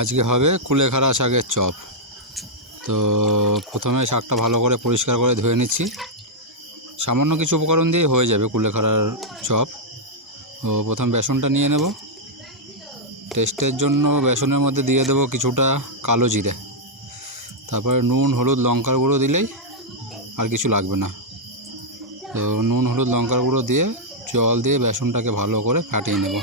আজকে হবে কুলেখাড়া শাকের চপ। তো প্রথমে শাকটা ভালো করে পরিষ্কার করে ধুয়ে নিচ্ছি। সামান্য কিছু উপকরণ দিয়ে হয়ে যাবে কুলেখাড়ার চপ। তো প্রথম বেসনটা নিয়ে নেব। টেস্টের জন্য বেসনের মধ্যে দিয়ে দেব কিছুটা কালো জিরে, তারপরে নুন, হলুদ, লঙ্কার গুঁড়ো দিলেই আর কিছু লাগবে না। তো নুন, হলুদ, লঙ্কার গুঁড়ো দিয়ে জল দিয়ে বেসনটাকে ভালো করে ফাটিয়ে নেব।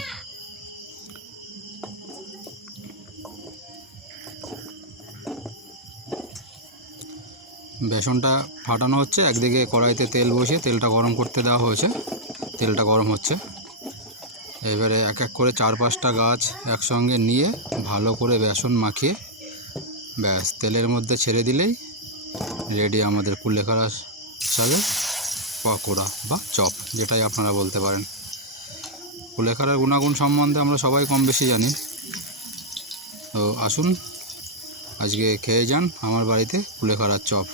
বেসনটা ফাটানো হচ্ছে, একদিকে কড়াইতে তেল বসিয়ে তেলটা গরম করতে দেওয়া হয়েছে। তেলটা গরম হচ্ছে, এবারে এক এক করে 4-5টা গাছ একসঙ্গে নিয়ে ভালো করে বেসন মাখিয়ে ব্যাস তেলের মধ্যে ছেড়ে দিলেই রেডি আমাদের কুলেখাড়া শাকের পকোড়া বা চপ, যেটাই আপনারা বলতে পারেন। কুলেখাড়ার গুণাগুণ সম্বন্ধে আমরা সবাই কম বেশি জানি। তো আসুন আজকে খেয়ে যান আমার বাড়িতে কুলেখাড়ার চপ।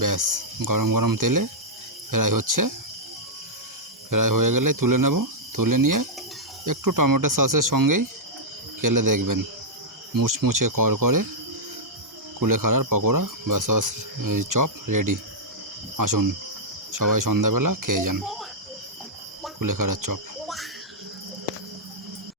ব্যাস গরম গরম তেলে ফ্রাই হচ্ছে। ফ্রাই হয়ে গেলে তুলে নেব। তুলে নিয়ে একটু টমেটো সসের সঙ্গেই খেলে দেখবেন মুচমুচে করকরে কুলেখাড়ার পকোড়া বা সস চপ রেডি। আসুন সবাই সন্ধ্যাবেলা খেয়ে যান কুলেখাড়ার চপ।